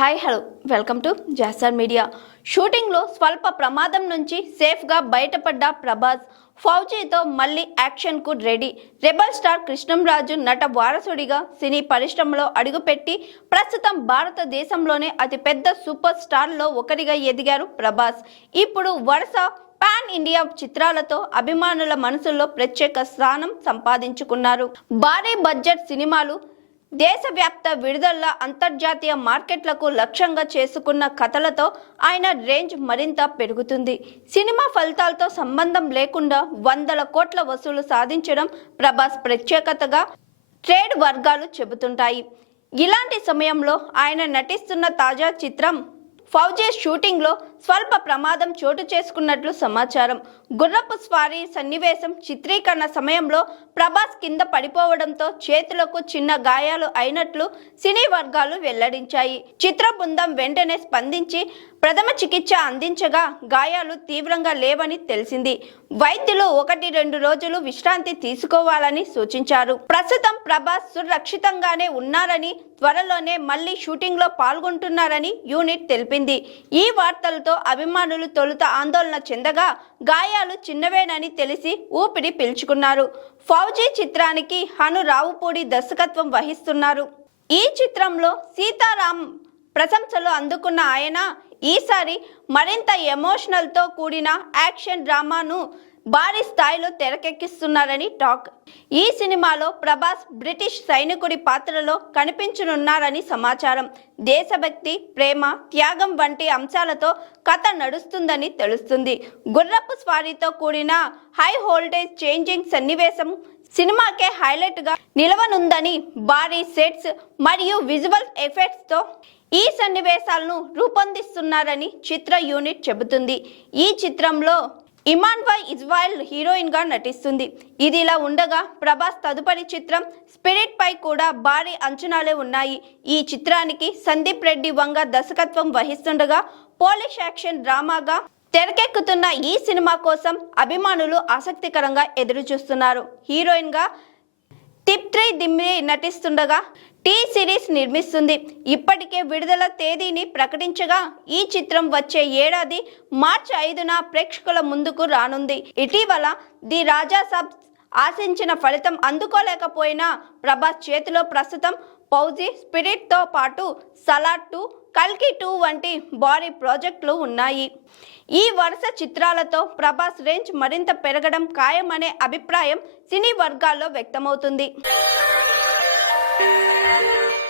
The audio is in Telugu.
హాయ్ హలో వెల్కమ్ టు జాసర్ మీడియా షూటింగ్లో స్వల్ప ప్రమాదం నుంచి సేఫ్గా బయటపడ్డ ప్రభాస్ ఫౌజీతో మళ్ళీ యాక్షన్కు రెడీ రెబల్ స్టార్ కృష్ణంరాజు నట వారసుడిగా సినీ పరిశ్రమలో అడుగుపెట్టి ప్రస్తుతం భారతదేశంలోనే అతిపెద్ద సూపర్ స్టార్లో ఒకరిగా ఎదిగారు ప్రభాస్. ఇప్పుడు వరుస పాన్ ఇండియా చిత్రాలతో అభిమానుల మనసుల్లో ప్రత్యేక స్థానం సంపాదించుకున్నారు. భారీ బడ్జెట్ సినిమాలు దేశవ్యాప్త విడుదల అంతర్జాతీయ మార్కెట్లకు లక్ష్యంగా చేసుకున్న కథలతో ఆయన రేంజ్ మరింత పెరుగుతుంది. సినిమా ఫలితాలతో సంబంధం లేకుండా వందల కోట్ల వసూలు సాధించడం ప్రభాస్ ప్రత్యేకతగా ట్రేడ్ వర్గాలు చెబుతుంటాయి. ఇలాంటి సమయంలో ఆయన నటిస్తున్న తాజా చిత్రం ఫౌజే షూటింగ్లో స్వల్ప ప్రమాదం చోటు చేసుకున్నట్లు సమాచారం. గుర్రపు స్వారీ సన్నివేశం చిత్రీకరణ సమయంలో ప్రభాస్ కింద పడిపోవడంతో చేతులకు చిన్న గాయాలు అయినట్లు సినీ వర్గాలు వెల్లడించాయి. చిత్ర బృందం వెంటనే స్పందించి ప్రథమ చికిత్స అందించగా గాయాలు తీవ్రంగా లేవని తెలిసింది. వైద్యులు ఒకటి రెండు రోజులు విశ్రాంతి తీసుకోవాలని సూచించారు. ప్రస్తుతం ప్రభాస్ సురక్షితంగానే ఉన్నారని త్వరలోనే మళ్ళీ షూటింగ్లో పాల్గొంటున్నారని యూనిట్ తెలిపింది. ఈ వార్తలతో అభిమానులు తొలుత ఆందోళన చెందగా గాయాలు చిన్నవేనని తెలిసి ఊపిరి పీల్చుకున్నారు. ఫౌజీ చిత్రానికి హను రావుపూడి దర్శకత్వం వహిస్తున్నారు. ఈ చిత్రంలో సీతారాం ప్రశంసలు అందుకున్న ఆయన ఈసారి మరింత ఎమోషనల్తో కూడిన యాక్షన్ డ్రామాను భారీ స్థాయిలో తెరకెక్కిస్తున్నారని టాక్. ఈ సినిమాలో ప్రభాస్ బ్రిటిష్ సైనికుడి పాత్రలో కనిపించనున్నారని సమాచారం. దేశభక్తి ప్రేమ త్యాగం వంటి అంశాలతో కథ నడుస్తుందని తెలుస్తుంది. గుర్రపు స్వారీతో కూడిన హై హోల్టేజ్ చేంజింగ్ సన్నివేశం సినిమాకే హైలైట్గా నిలవనుందని భారీ సెట్స్ మరియు విజువల్ ఎఫెక్ట్స్తో ఈ సన్నివేశాలను రూపొందిస్తున్నారని చిత్ర యూనిట్ చెబుతుంది. ఈ చిత్రంలో ఇమాన్ వై ఇజ్వాయిల్ హీరోయిన్గా నటిస్తుంది. ఇది ఇలా ఉండగా ప్రభాస్ తదుపరి చిత్రం స్పిరిట్ పై కూడా భారీ అంచనాలే ఉన్నాయి. ఈ చిత్రానికి సందీప్ రెడ్డి వంగ దర్శకత్వం వహిస్తుండగా పోలిష్ యాక్షన్ డ్రామాగా తెరకెక్కుతున్న ఈ సినిమా కోసం అభిమానులు ఆసక్తికరంగా ఎదురుచూస్తున్నారు. హీరోయిన్గా టిప్గా తిప్త్రి దిమ్మి నటిస్తుండగా టీ సిరీస్ నిర్మిస్తుంది. ఇప్పటికే విడుదల తేదీని ప్రకటించగా ఈ చిత్రం వచ్చే ఏడాది మార్చి ఐదున ప్రేక్షకుల ముందుకు రానుంది. ఇటీవల ది రాజా సబ్ ఆశించిన ఫలితం అందుకోలేకపోయినా ప్రభాస్ చేతిలో ప్రస్తుతం పౌజీ స్పిరిట్తో పాటు సలాడ్ టూ కల్కి టూ వంటి భారీ ప్రాజెక్టులు ఉన్నాయి. ఈ వరుస చిత్రాలతో ప్రభాస్ రేంజ్ మరింత పెరగడం ఖాయమనే అభిప్రాయం సినీ వర్గాల్లో వ్యక్తమవుతుంది.